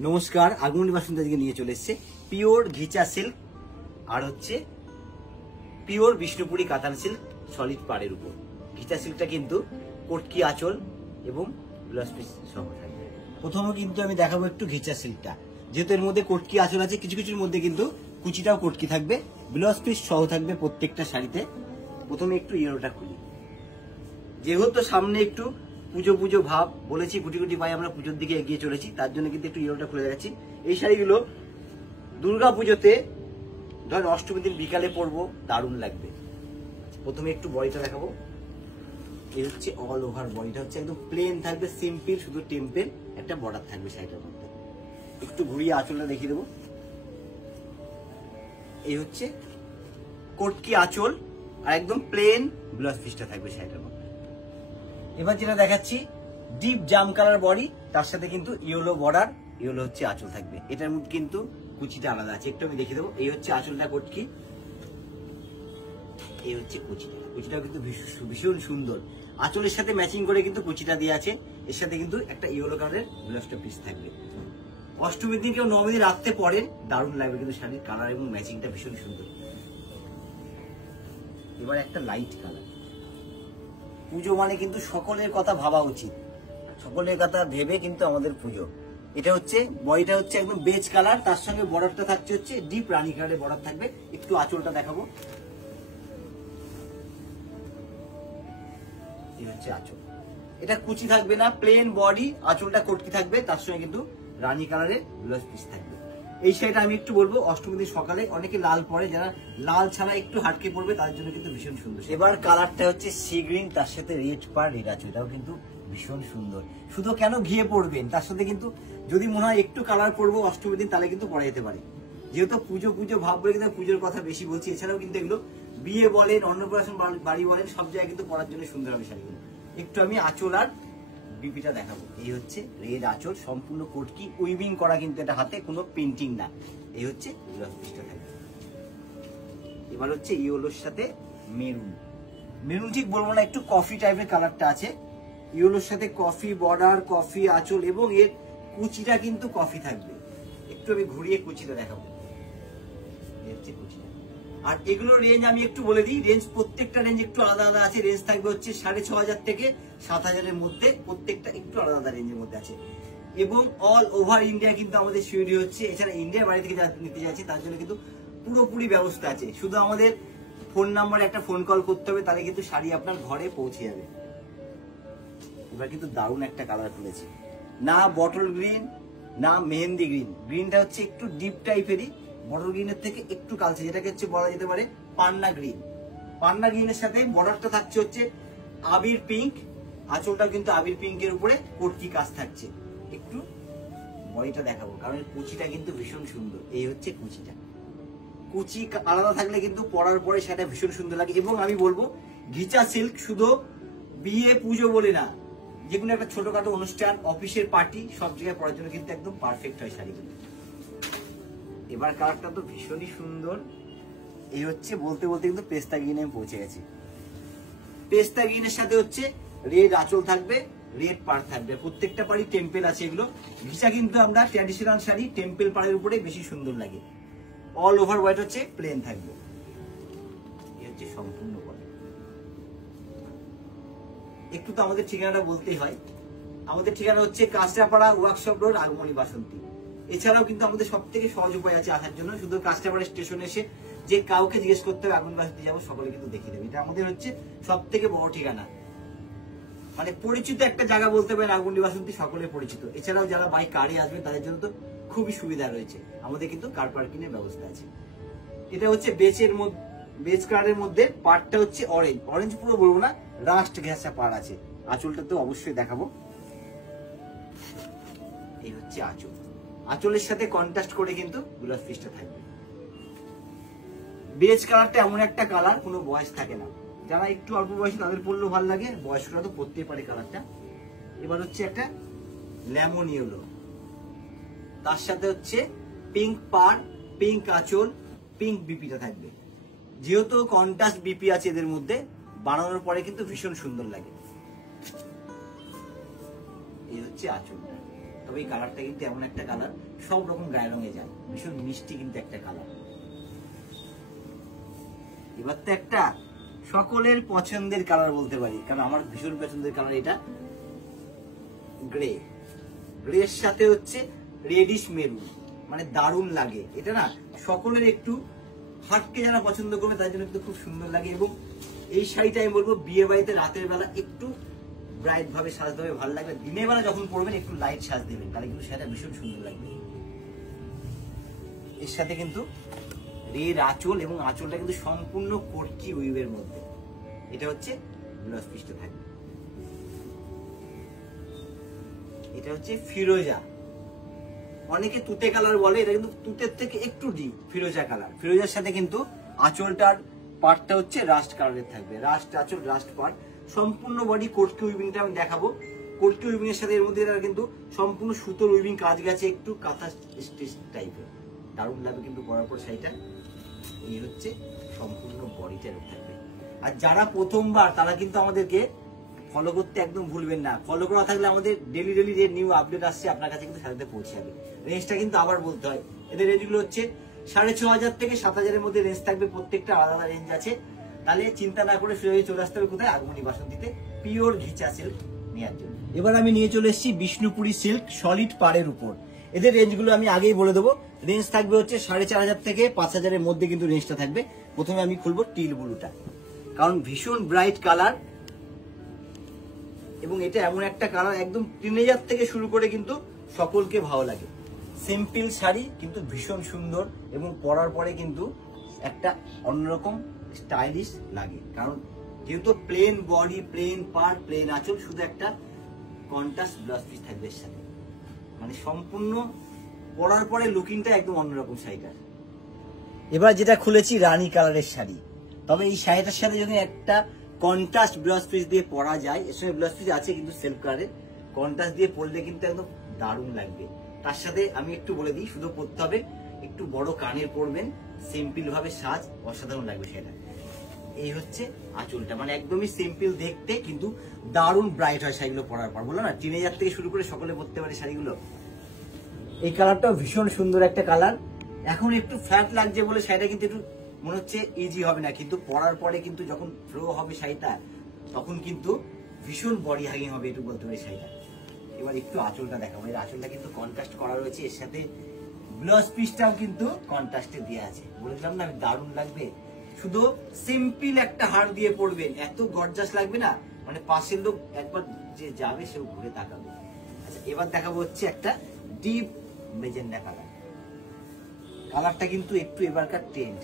নমস্কার, আগমনী বাসন্তী আজকে নিয়ে চলে এসেছে পিওর ঘিচা সিল্ক আর হচ্ছে পিওর বিষ্ণুপুরি কাতান সিল্ক সলিড পাড়ের উপর। ঘিচা সিল্কটা কিন্তু কটকি আঁচল এবং ব্লাউজ পিস সহ থাকবে। প্রথমে কিন্তু আমি দেখাবো একটু ঘিচা সিল্কটা, যেহেতু এর মধ্যে কটকি আঁচল আছে, কিছু কিছুর মধ্যে কিন্তু কুচিটাও কটকি থাকবে, ব্লাউজ পিস সহ থাকবে প্রত্যেকটা শাড়িতে। প্রথমে একটু ইয়েলোটা খুলি, যেহেতু সামনে একটু পুজো পুজো ভাব, বলেছি গুটি গুটি পায়ে আমরা পুজোর দিকে এগিয়ে চলেছি, তার জন্য কিন্তু একটু ইয়েলোটা খুলে দেখাচ্ছি। এই শাড়িগুলো দুর্গা পুজোতে ধর অষ্টমী দিন বিকালে পরবো, দারুণ লাগবে। প্রথমে একটু বডিটা দেখাবো। এই হচ্ছে অল ওভার বডিটা হচ্ছে একদম প্লেন থাকবে, সিম্পল, শুধু টেম্পেল একটা বর্ডার থাকবে শাড়িটার মধ্যে। একটু ঘুরিয়ে আঁচলটা দেখিয়ে দেবো। এই হচ্ছে কটকি আঁচল আর একদম প্লেন ব্লাউজ পিসটা থাকবে শাড়িটার মধ্যে। এবার যেটা দেখাচ্ছি ডিপ জাম কালার বডি, তার সাথে কিন্তু ইয়েলো বর্ডার, ইয়েলো হচ্ছে আঁচল থাকবে। এটার মধ্যে কিন্তু কুচিটা আলাদা আছে, একটু আমি দেখিয়ে দেবো। এই হচ্ছে আঁচলটা কটকি, এই হচ্ছে কুচিটা। কুচিটা কিন্তু ভীষণ সুন্দর, আঁচলের সাথে ম্যাচিং করে কিন্তু কুচিটা দিয়ে আছে। এর সাথে কিন্তু একটা ইয়েলো কালারের ব্লাউজটা পিস থাকবে। অষ্টমীর দিন কেউ নবমী দিন রাখতে পরেন, দারুণ লাগবে কিন্তু শাড়ির কালার এবং ম্যাচিংটা ভীষণ সুন্দর। এবার একটা লাইট কালার। পুজো মানে কিন্তু সকলের কথা ভাবা উচিত, সকলের কথা ভেবে কিন্তু আমাদের পুজো। এটা হচ্ছে বডিটা হচ্ছে একদম বেজ কালার, তার সঙ্গে বর্ডারটা থাকছে হচ্ছে ডিপ রানী কালারের বর্ডার থাকবে। একটু আঁচলটা দেখাবো। এই হচ্ছে আঁচল, এটা কুচি থাকবে না, প্লেন বডি, আঁচলটা কটকি থাকবে, তার সঙ্গে কিন্তু রানী কালারের ব্লাউজ পিস থাকবে। এই শাড়িটা আমি একটু বলবো অষ্টমী দিন সকালে অনেকে লাল পরে, যারা লাল ছাড়া একটু হাটকে পড়বে তাদের জন্য কিন্তু ভীষণ সুন্দর। এবার কালারটা হচ্ছে সি গ্রিন, তার সাথে রেড পার রেড আছে, এটাও কিন্তু ভীষণ সুন্দর। শুধু কেন ঘিয়ে পড়বেন, তার সাথে কিন্তু যদি মনে হয় একটু কালার পরবো অষ্টমী দিন, তাহলে কিন্তু পরা যেতে পারে। যেহেতু পুজো পুজো ভাব বলে কিন্তু পুজোর কথা বেশি বলছি, এছাড়াও কিন্তু এগুলো বিয়ে বলেন, অন্নপ্রাশন বাড়ি বলেন, সব জায়গায় কিন্তু পরার জন্য সুন্দর হবে শাড়িগুলো। একটু আমি আঁচল আর বিপিটা দেখাবো। এই হচ্ছে রেড আঁচল, সম্পূর্ণ কটকি উইভিং করা, কিন্তু এটা হাতে কোনো পেন্টিং না। এই হচ্ছে ব্লাউজ পিসটা থাকবে। এবার হচ্ছে ইয়েলোর সাথে মেরুন, মেরুন ঠিক বলবো না, একটু কফি টাইপের কালারটা আছে। ইয়েলোর সাথে কফি বর্ডার, কফি আঁচল এবং এর কুচিটা কিন্তু কফি থাকবে। একটু আমি ঘুরিয়ে কুচিটা দেখাবো। এই হচ্ছে কুচিটা। আর এগুলোর রেঞ্জ আমি একটু বলে দিই, রেঞ্জ প্রত্যেকটা রেঞ্জ একটু আলাদা আলাদা আছে। রেঞ্জ থাকবে হচ্ছে 6,500 থেকে 7,000-এর মধ্যে, প্রত্যেকটা একটু আলাদা আলাদা রেঞ্জের মধ্যে আছে। এবং অল ওভার ইন্ডিয়া কিন্তু আমাদের শিউরি হচ্ছে। এছাড়া ইন্ডিয়ার বাইরে থেকে নিতে যাচ্ছে তার জন্য কিন্তু পুরোপুরি ব্যবস্থা আছে। শুধু আমাদের ফোন নাম্বারে একটা ফোন কল করতে হবে, তাহলে কিন্তু শাড়ি আপনার ঘরে পৌঁছে যাবে। এবার কিন্তু দারুণ একটা কালার খুলেছে, না বটল গ্রিন না মেহেন্দি গ্রিন, গ্রিনটা হচ্ছে একটু ডিপ টাইপেরই, বটল গ্রিনের থেকে একটু কালচে, যেটাকে হচ্ছে বলা যেতে পারে পান্না গ্রিন। পান্না গ্রিনের সাথে বর্ডারটা থাকছে হচ্ছে আবির পিঙ্ক, আঁচলটা কিন্তু আবির পিঙ্কের উপরে কটকি কাজ থাকছে। একটু বডিটা দেখাবো, কারণ কুচিটা কিন্তু ভীষণ সুন্দর। এই হচ্ছে কুচিটা, কুচি আলাদা থাকলে কিন্তু পরার পরে সেটা ভীষণ সুন্দর লাগে। এবং আমি বলবো ঘিচা সিল্ক শুধু বিয়ে পুজো বলে না, যে কোনো একটা ছোটখাটো অনুষ্ঠান, অফিসের পার্টি, সব জায়গায় পরার জন্য কিন্তু একদম পারফেক্ট হয় শাড়িগুলো। এবার কালারটা তো ভীষণই সুন্দর। এই হচ্ছে বলতে বলতে কিন্তু পেস্তা গ্রিনে আমি পৌঁছে গেছি। পেস্তা গ্রিনের সাথে হচ্ছে রেড আঁচল থাকবে, রেড পাড় থাকবে, প্রত্যেকটা পাড়ি টেম্পেল আছে। এগুলো ঘিচা কিন্তু আমরা ট্র্যাডিশনাল শাড়ি টেম্পেল পাড়ের উপরে বেশি সুন্দর লাগে। অল ওভার হোয়াইট হচ্ছে প্লেন থাকবে। এই হচ্ছে সম্পূর্ণ বডি। একটু তো আমাদের ঠিকানাটা বলতেই হয়। আমাদের ঠিকানা হচ্ছে কাঁচরাপাড়া ওয়ার্কশপ রোড, আগমনী বাসন্তী। এছাড়াও কিন্তু আমাদের সব থেকে সহজ উপায় আছে আসার জন্য, শুধু কাঁচরাপাড়া স্টেশনে এসে যে কাউকে জিজ্ঞেস করতে হবে আগমনী বাসন্তী যাবো, সকলে কিন্তু দেখিয়ে দেবে। এটা আমাদের হচ্ছে সব থেকে বড় ঠিকানা, মানে পরিচিত একটা জায়গা বলতে পারেন আগমনী বাসন্তী, সকলে পরিচিত। এছাড়াও যারা বাই কারে আসবে তাদের জন্য তো খুবই সুবিধা রয়েছে, আমাদের কিন্তু কার পার্কিং এর ব্যবস্থা আছে। এটা হচ্ছে বেজ কালারের মধ্যে, পাড়টা হচ্ছে অরেঞ্জ, অরেঞ্জ পুরো বলবো না, রাস্ট ঘেঁষা পাড় আছে। আঁচলটা তো অবশ্যই দেখাবো। এই হচ্ছে আঁচল, আঁচলের সাথে কন্ট্রাস্ট করে কিন্তু ব্লাউজ পিসটা থাকবে। বেজ কালারটা এমন একটা কালার, কোনো বয়স থাকে না, যারা একটু অল্প বয়সী তাদের পরলেও ভালো লাগে, বয়স্করা তো পরতেই পারে কালারটা। এবার হচ্ছে একটা লেমন ইয়েলো, তার সাথে হচ্ছে পিঙ্ক পাড়, পিঙ্ক আঁচল, পিঙ্ক বিপিটা থাকবে। যেহেতু কন্ট্রাস্ট বিপি আছে এদের মধ্যে, বানানোর পরে কিন্তু ভীষণ সুন্দর লাগে। এই হচ্ছে আঁচলটা। তবে এই কালারটা কিন্তু এমন একটা কালার সব রকম গায়ে রঙে যায়, ভীষণ মিষ্টি কিন্তু একটা কালার। এবার তো একটা সকলের পছন্দের কালার বলতে পারি, কারণ আমার ভীষণ পছন্দের কালার এটা, গ্রে। গ্রের সাথে হচ্ছে রেডিশ মেরুন, মানে দারুণ লাগে এটা না, সকলের একটু হাটকে যারা পছন্দ করবে তার জন্য কিন্তু খুব সুন্দর লাগে। এবং এই শাড়িটা আমি বলবো বিয়ে বাড়িতে রাতের বেলা একটু ব্রাইট ভাবে সাজতে হবে, ভালো লাগবে। দিনের বেলা যখন পরবেন একটু লাইট সাজ দেবেন, তাহলে কিন্তু সেটা ভীষণ সুন্দর লাগবে। এর সাথে কিন্তু রেড আঁচল, এবং আঁচলটা কিন্তু সম্পূর্ণ কটকি উইভের মধ্যে। এটা হচ্ছে ব্লাউজ পিসটা থাকবে। এটা হচ্ছে ফিরোজা, অনেকে তুতে কালার বলে, এটা কিন্তু তুতের থেকে একটু ডিপ ফিরোজা কালার। ফিরোজার সাথে কিন্তু আঁচলটার পার্টটা হচ্ছে রাস্ট কালারের থাকবে, রাস্ট আঁচল রাস্ট পার্ট। সম্পূর্ণ বডি কোটকি উইভিংটা আমি দেখাবো। কোটকি উইভিং এর সাথে এর মধ্যে কিন্তু সম্পূর্ণ সুতোর উইভিং কাজ গেছে, একটু কাঁথা স্টিচ টাইপের, দারুণ লাগবে কিন্তু পরার পর শাড়িটা। এই হচ্ছে সম্পূর্ণ বডিটা থাকবে। আর যারা প্রথমবার তারা কিন্তু আমাদেরকে ফলো করতে একদম ভুলবেন না। ফলো করা থাকলে আমাদের ডেলি যে নিউ আপডেট আসছে আপনার কাছে কিন্তু সাথে পৌঁছে যাবে। রেঞ্জটা কিন্তু আবার বলতে হয়, এদের রেঞ্জগুলো হচ্ছে 6,500 থেকে 7,000 এর মধ্যে রেঞ্জ থাকবে, প্রত্যেকটা আলাদা আলাদা রেঞ্জ আছে। তাহলে চিন্তা না করে সোজা চলে আসতে হবে কোথায়, আগমনী বাসন্তীতে পিওর ঘিচা সিল্ক নেওয়ার জন্য। এবার আমি নিয়ে চলে এসেছি বিষ্ণুপুরি সিল্ক সলিড পাড়ের উপর। এদের রেঞ্জগুলো আমি আগেই বলে দেবো। রেঞ্জ থাকবে হচ্ছে 4,500 থেকে 5,000 এর মধ্যে কিন্তু রেঞ্জটা থাকবে। প্রথমে আমি খুলবো টিল ব্লুটা, কারণ ভীষণ ব্রাইট কালার, এবং এটা এমন একটা কালার একদম টিনেজার থেকে শুরু করে কিন্তু সকলকে ভালো লাগে। সিম্পল শাড়ি কিন্তু ভীষণ সুন্দর, এবং পরার পরে কিন্তু একটা অন্যরকম স্টাইলিশ লাগে, কারণ যেহেতু প্লেন বডি, প্লেন পার, প্লেন আঁচল, শুধু একটা কন্ট্রাস্ট ব্লাউজ পিস থাকবে এর সাথে, মানে সম্পূর্ণ পরার পরে লুকিংটা একদম অন্যরকম শাড়িটার। এবার যেটা খুলেছি রানী কালারের শাড়ি, তবে এই শাড়িটার সাথে যদি একটা কন্ট্রাস্ট ব্লাউজ পিস দিয়ে পরা যায়, এর সঙ্গে ব্লাউজ পিস আছে কিন্তু সেলফ কালারের, কন্ট্রাস্ট দিয়ে পরলে কিন্তু একদম দারুণ লাগবে। তার সাথে আমি একটু বলে দিই, শুধু পরতে হবে একটু বড় কানের পরবেন, সিম্পল ভাবে সাজ, অসাধারণ লাগবে সেটা। এই হচ্ছে আঁচলটা, মানে একদমই সিম্পল দেখতে কিন্তু দারুণ ব্রাইট হয় শাড়িগুলো পরার পর। বললাম না টিনেজার থেকে শুরু করে সকলে পরতে পারে শাড়িগুলো। এই কালারটাও ভীষণ সুন্দর একটা কালার। এখন একটু ফ্ল্যাট লাগছে বলে শাড়িটা কিন্তু একটু মনে হচ্ছে ইজি হবে না, কিন্তু পরার পরে কিন্তু যখন ফ্লো হবে শাড়িটা তখন কিন্তু ভীষণ বডি হাগিং হবে, একটু বলতে পারি শাড়িটা। এবার একটু আঁচলটা দেখাবো। এর আঁচলটা কিন্তু কন্ট্রাস্ট করা রয়েছে, এর সাথে ব্লাউজ পিসটাও কিন্তু কন্ট্রাস্টে দেওয়া আছে। বলে দিলাম না দারুণ লাগবে। শুধু সিম্পল একটা হার দিয়ে পড়বেন, এত গর্জাস লাগবে না, মানে পাশের লোক একবার যে যাবে সেও ঘুরে তাকাবে। আচ্ছা, এবার দেখাবো হচ্ছে একটা ডিপ মেজেন্ডা কালার। কালারটা কিন্তু একটু এবারকার ট্রেন্ড,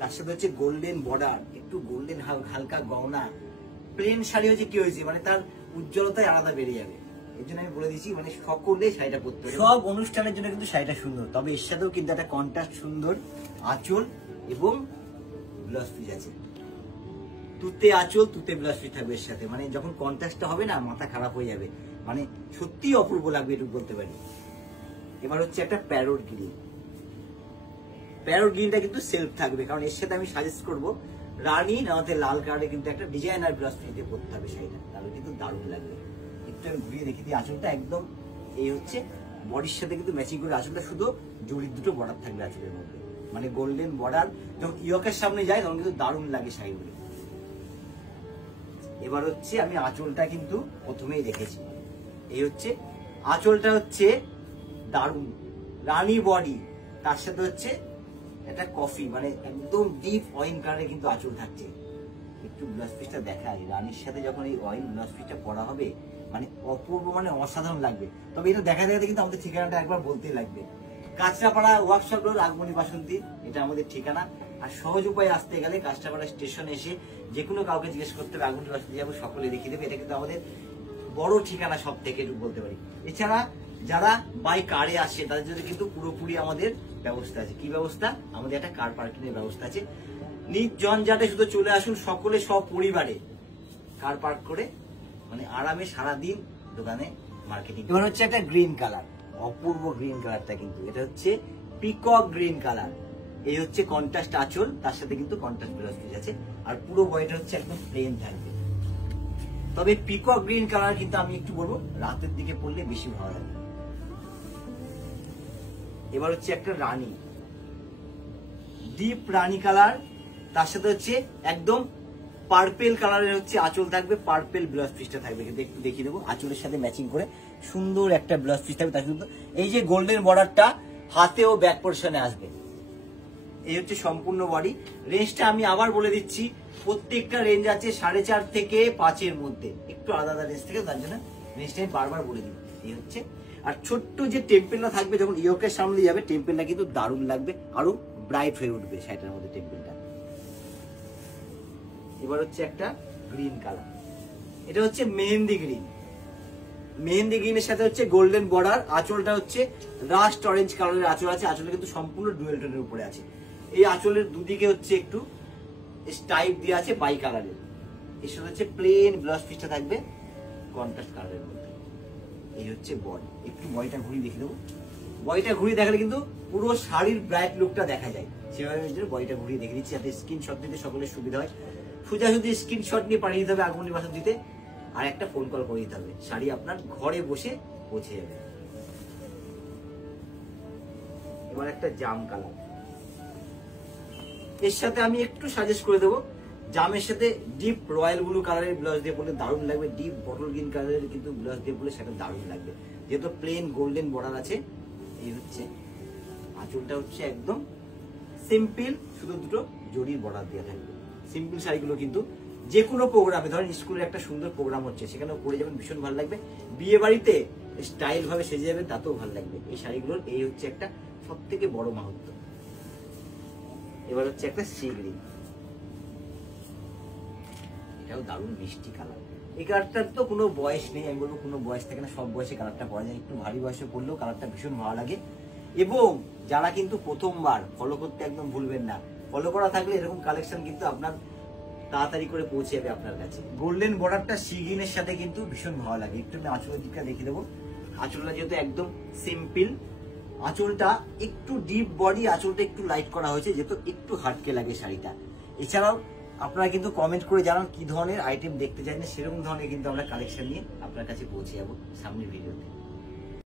তার সাথে হচ্ছে গোল্ডেন বর্ডার, একটু গোল্ডেন হালকা গহনা। প্লেন শাড়ি হচ্ছে কি হয়েছে, মানে তার উজ্জ্বলতাই আলাদা বেড়ে যাবে। এর জন্য আমি বলে দিচ্ছি, মানে সকলে শাড়িটা পরতে হবে। সব অনুষ্ঠানের জন্য কিন্তু শাড়িটা সুন্দর, তবে এর সাথেও কিন্তু একটা কন্ট্রাস্ট সুন্দর আঁচল এবং ব্লাউজ পিস আছে। তুতে আঁচল, তুতে ব্লাউজ পিস থাকবে এর সাথে, মানে যখন কন্ট্রাস্টটা হবে না মাথা খারাপ হয়ে যাবে, মানে সত্যি অপূর্ব লাগবে এটুকু বলতে পারি। এবার হচ্ছে একটা প্যারোট গ্রিন। প্যারোট গ্রিনটা কিন্তু সেলফ থাকবে, কারণ এর সাথে আমি সাজেস্ট করবো রানী নাতে লাল কালারে কিন্তু একটা ডিজাইনার ব্লাউজ পিস দিয়ে পরতে হবে শাড়িটা, তাহলে কিন্তু দারুণ লাগবে। একটু আমি ঘুরিয়ে দেখি দিই আঁচলটা, একদম এই হচ্ছে বডির সাথে কিন্তু ম্যাচিং করে আঁচলটা, শুধু জড়ির দুটো বর্ডার থাকবে আঁচলের মধ্যে, মানে গোল্ডেন বর্ডার। যখন ইয়কের সামনে যায় তখন কিন্তু দারুণ লাগে শাড়িগুলো। এবার হচ্ছে আমি আঁচলটা কিন্তু প্রথমেই দেখেছি, এই হচ্ছে আঁচলটা হচ্ছে দারুণ রানী বডি, তার সাথে হচ্ছে একটা কফি, মানে একদম ডিপ ওয়াইন কালারে কিন্তু আঁচল থাকছে। একটু ব্লাউজ পিসটা দেখাই, রানীর সাথে যখন এই ওয়াইন ব্লাউজ পিসটা পরা হবে মানে অপূর্ব, মানে অসাধারণ লাগবে। তবে এটা দেখা দেখাতে কিন্তু আমাদের ঠিকানাটা একবার বলতেই লাগবে, কাঁচরাপাড়া ওয়ার্কশপ রোড, আগমনী বাসন্তী, এটা আমাদের ঠিকানা। আর সহজ উপায় আসতে গেলে কাঁচরাপাড়া স্টেশনে এসে যে কোনো কাউকে জিজ্ঞেস করতে হবে আগমনী বাসন্তী যাবো, সকলে দেখিয়ে দেবে। এটা কিন্তু আমাদের বড় ঠিকানা সব থেকে, একটু বলতে পারি। এছাড়া যারা বাই কারে আসে তাদের জন্য কিন্তু পুরোপুরি আমাদের ব্যবস্থা আছে। কি ব্যবস্থা? আমাদের একটা কার পার্কিং এর ব্যবস্থা আছে। নিজ জঞ্জাটে শুধু চলে আসুন সকলে, সব পরিবারে কার পার্ক করে, মানে আরামে সারাদিন দোকানে মার্কেটিং। এবার হচ্ছে একটা গ্রিন কালার, অপূর্ব গ্রিন কালারটা কিন্তু, এটা হচ্ছে পিকক গ্রিন কালার। এই হচ্ছে কন্ট্রাস্ট আঁচল, তার সাথে কিন্তু কন্ট্রাস্ট ব্লাউজ পিস আছে, আর পুরো বডিটা হচ্ছে একদম প্লেন থাকবে। তবে পিকক গ্রিন কালার কিন্তু আমি একটু বলবো রাতের দিকে পরলে বেশি ভালো লাগে, এবার হচ্ছে একটা রানী, ডিপ রানী কালার, তার সাথে হচ্ছে একদম পার্পেল কালারের হচ্ছে আঁচল থাকবে, পার্পেল ব্লাউজ পিসটা থাকবে, কিন্তু একটু দেখিয়ে দেবো আঁচলের সাথে ম্যাচিং করে সুন্দর একটা ব্লাউজ পিস থাকবে। তার সাথে এই যে গোল্ডেন বর্ডারটা হাতে ও ব্যাক পোর্শনে আসবে। এই হচ্ছে সম্পূর্ণ বডি। রেঞ্জটা আমি আবার বলে দিচ্ছি, প্রত্যেকটা রেঞ্জ আছে 4.5 থেকে 5-এর মধ্যে, একটু আলাদা আলাদা রেঞ্জ থেকে, তার জন্য রেঞ্জটা আমি বারবার বলে দিই। এই হচ্ছে, আর ছোট্ট যে টেম্পেলটা থাকবে যখন ইয়োকের সামনে যাবে, টেম্পেলটা কিন্তু দারুণ লাগবে, আরো ব্রাইট হয়ে উঠবে শাড়িটার মধ্যে টেম্পেলটা। এবার হচ্ছে একটা গ্রিন কালার, এটা হচ্ছে মেহেন্দি গ্রিন। মেহেন্দি গ্রিনের সাথে হচ্ছে গোল্ডেন বর্ডার, আঁচলটা হচ্ছে রাস্ট অরেঞ্জ কালারের আঁচল আছে, আঁচলটা কিন্তু সম্পূর্ণ ডুয়েল টোনের উপরে আছে। এই আঁচলের দুদিকে হচ্ছে একটু স্টাইপ দিয়ে আছে বাই কালারের, এর সাথে হচ্ছে প্লেন ব্লাউজ পিসটা থাকবে কন্ট্রাস্ট কালারের মধ্যে। এই হচ্ছে বডি, একটু বডিটা ঘুরিয়ে দেখে দেবো। বডিটা ঘুরিয়ে দেখালে কিন্তু পুরো শাড়ির ব্রাইট লুকটা দেখা যায়, সেভাবে বডিটা ঘুরিয়ে দেখে দিচ্ছি যাতে স্ক্রিনশট নিতে সকলের সুবিধা হয়। সোজাসুজি স্ক্রিনশট নিয়ে পাঠিয়ে দিতে হবে আগমনী বাসন দিতে, আর একটা ফোন কল করে দিতে হবে, শাড়ি আপনার ঘরে বসে পৌঁছে যাবে। এবার একটা জাম কালার, এর সাথে আমি একটু সাজেস্ট করে দেবো, জামের সাথে ডিপ রয়্যাল ব্লু কালারের ব্লাউজ দিয়ে পরলে দারুণ লাগবে, ডিপ বটল গ্রিন কালারের কিন্তু ব্লাউজ দিয়ে পরলে সেটা দারুণ লাগবে, যেহেতু প্লেন গোল্ডেন বর্ডার আছে। এই হচ্ছে আঁচলটা হচ্ছে একদম সিম্পল, শুধু দুটো জরির বর্ডার দিয়ে থাকবে। সিম্পল শাড়িগুলো কিন্তু যে কোনো প্রোগ্রামে, ধরেন স্কুলের একটা সুন্দর প্রোগ্রাম হচ্ছে সেখানেও পরে যাবেন, ভীষণ ভালো লাগবে। বিয়ে বাড়িতে স্টাইল ভাবে সেজে যাবেন, তাতেও ভালো লাগবে এই শাড়িগুলোর। এই হচ্ছে একটা সব থেকে বড় মাহাত্ম্য। এবার হচ্ছে একটা সি গ্রিন, এটাও দারুণ মিষ্টি কালার। এই কালারটার তো কোনো বয়স নেই, আমি বলবো কোনো বয়স থাকে না, সব বয়সে কালারটা পরা যায়, একটু ভারী বয়সে পরলেও কালারটা ভীষণ ভালো লাগে। এবং যারা কিন্তু প্রথমবার, ফলো করতে একদম ভুলবেন না, ফলো করা থাকলে এরকম কালেকশন কিন্তু আপনার তাড়াতাড়ি করে পৌঁছে যাবে আপনার কাছে। গোল্ডেন বর্ডারটা সি গ্রিনের সাথে কিন্তু ভীষণ ভালো লাগে। একটু আমি আঁচলের দিকটা দেখিয়ে দেবো, আঁচলটা যেহেতু একদম সিম্পল, আঁচলটা একটু ডিপ বডি, আঁচলটা একটু লাইট করা হয়েছে যেহেতু একটু হাটকে লাগে শাড়িটা। এছাড়াও আপনারা কিন্তু কমেন্ট করে জানান কি ধরনের আইটেম দেখতে চান, সেরকম ধরনের কিন্তু আমরা কালেকশন নিয়ে আপনার কাছে পৌঁছে যাবো সামনের ভিডিওতে।